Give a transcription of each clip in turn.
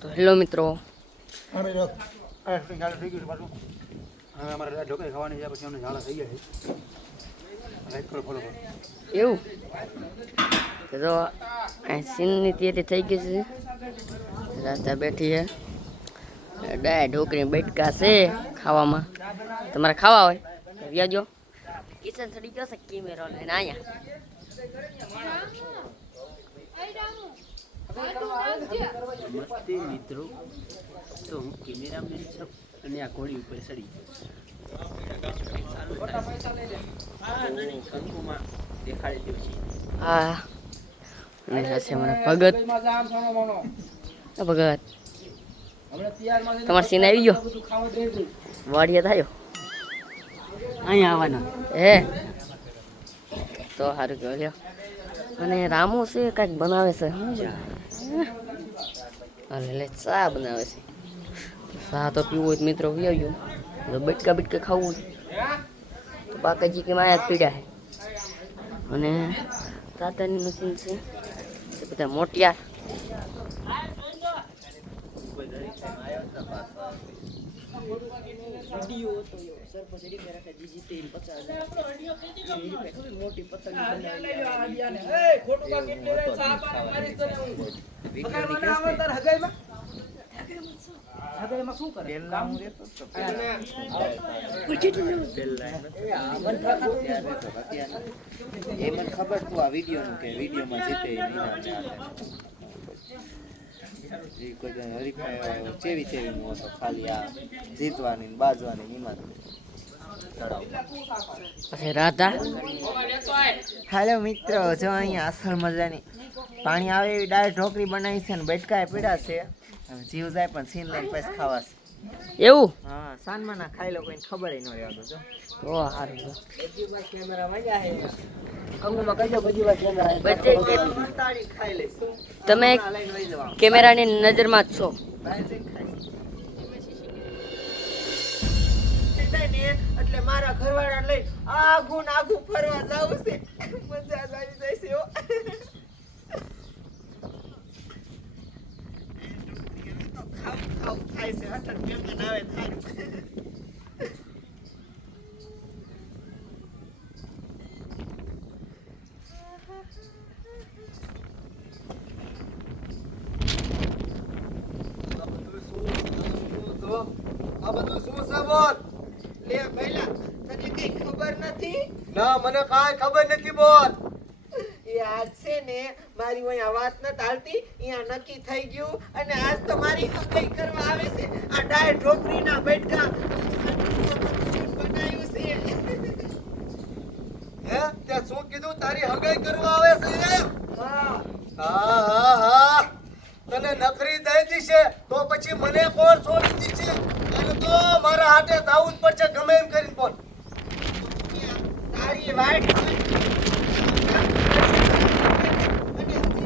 તો હેલો મિત્રો, હવે અમારે ઢોકળી ખાવાની છે, પછી અમને ઝાડા થઈ ગયા છે. એવું તો સીનની તૈયારી થઈ ગઈ છે. રાધા બેઠી છે, ડાય ઢોકળી બેટકા છે ખાવામાં. તમારે ખાવા હોય તો વ્યાજો. કિચન સડી ગયો છે કેમેરો લઈને અહીંયા. નમસ્તે મિત્રો, તો હું કેમેરામેન છું અને આ ઘોડી ઉપર ચડી કંકુમાં દેખાડી દઉં છું. હા, અને હશે મને ભગત. ભગત તમારે સીન આવી ગયો? વાડિયા થયો અહીંયા આવવાના હે તો સારું કહો લ્યો. અને રામુ છે કાંઈક બનાવે છે. અરે લે ચા બનાવે છે. ચા તો પીવું હોય તો મિત્રો પી આવજો. જો બટકા બટકા ખાવું હોય તો બાકાજી કે માયા જ પીડ્યા છે. અને તાતાની મશીન છે એ બધા મોટિયા. એ મને ખબર તું આ વિડીયોનું કે વિડીયોમાં જીતે કોઈ હરીફાઈ ચેવી ચેવી ખાલી આ જીતવાની બાજવાની એમાં. પછી રાધા હાલો મિત્રો, જો અહીંયા અસલ મજાની પાણી આવે એવી દાળ ઢોકળી બનાવી છે ને બેટકાએ પીડા છે. હવે જીવ જાય પણ સીન લઈને પછી ખાવાશે. એવું હા, સાનમાં ના ખાઈ લો, કોઈને ખબર ન રહેવા દો. જો તો સારું છે. કેમેરા મજા છે. કંગુમાં કહેજો બધી વાત બધે તાળી ખાઈ લઈશ. તમે લઈને વહી જવા કેમેરાની નજરમાં જ છો. બહાર જઈને ખાઈશ. એટલે મારા ઘરવાળા લઈ આઘું ને આઘું ફરવા જાવું છે. મજા જ આવી જાય છે હો. ખાવ ખાય છે. અટક મહેમાન આવે થારું. આ બધું શું છે બોલ? લે પહેલા તને કઈ ખબર નથી? ના, મને કાંઈ ખબર નથી બોલ. એ આજ છે ને મારી અહીંયા વાત નથી હાલતી, અહીંયા નક્કી થઈ ગયું અને આજ તો મારી હગાઈ કરવા આવે છે. આ ડાય ઢોકરીના બેટકા બનાવ્યું છે. હે, તે શું કીધું? તારી હગાઈ કરવા આવે છે એમ? હા, હા હા હા, તને નખરી દઈ દીશે તો પછી મને કોણ છોડી દીશે? તને તો મારા હાથે જાવું જ પડશે ગમે એમ કરીને. બોલ. તારી વાઈટ અને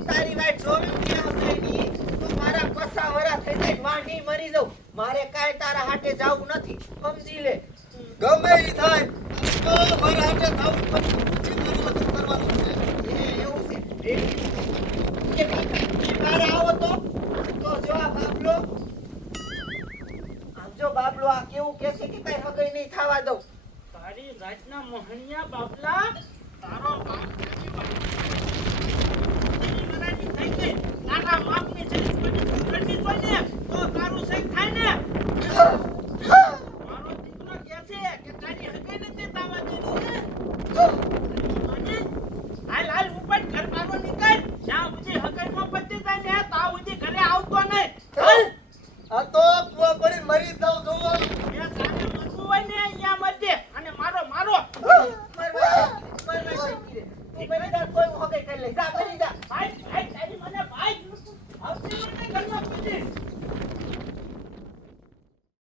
તારી વાઈટ જોવી કે હગાઈની તો મારા પસા વરા થઈ જાય, માંડી મરી જાઉં. મારે કાંઈ તારા હાથે જાવું નથી, સમજી લે. ગમે ઈ થાય, તો મારા હાથે જાવું જ પડશે. પછી મારું લગ્ન કરવાનું છે. એવું છે. એ મારે આવો તો જો આ બાબલો, આમ જો બાબલો આ કેવું કહેશે કે કઈ હગાઈ નહીં થવા દઉં. તારી રાતના મોહણિયા બાપલા, તારો બાપ થઈ ગઈ. તારા બાપની જરીસપણી કરવી હોય ને તો તારું સહી થાય ને. મારો દીકરો કહે છે કે તારી હગાઈ નથી થવા દેવી. હાલ હાલ ઉપર ઘર મારો નીકળ. જ્યાં સુધી હગાઈમાં પતી જાય ને ત્યાં સુધી ઘરે આવતો નહીં. હાલ. આ તો કુવા પડી મરી જાવ જોવો. એ તારે મરવું હોય ને અહીંયા મર દે અને મારો મારો. તું બની જા, કોઈ હગાઈ કરી લે. જા બની જા. ભાઈ ભાઈ તારી મને ભાઈ આવતી મને ઘરમાં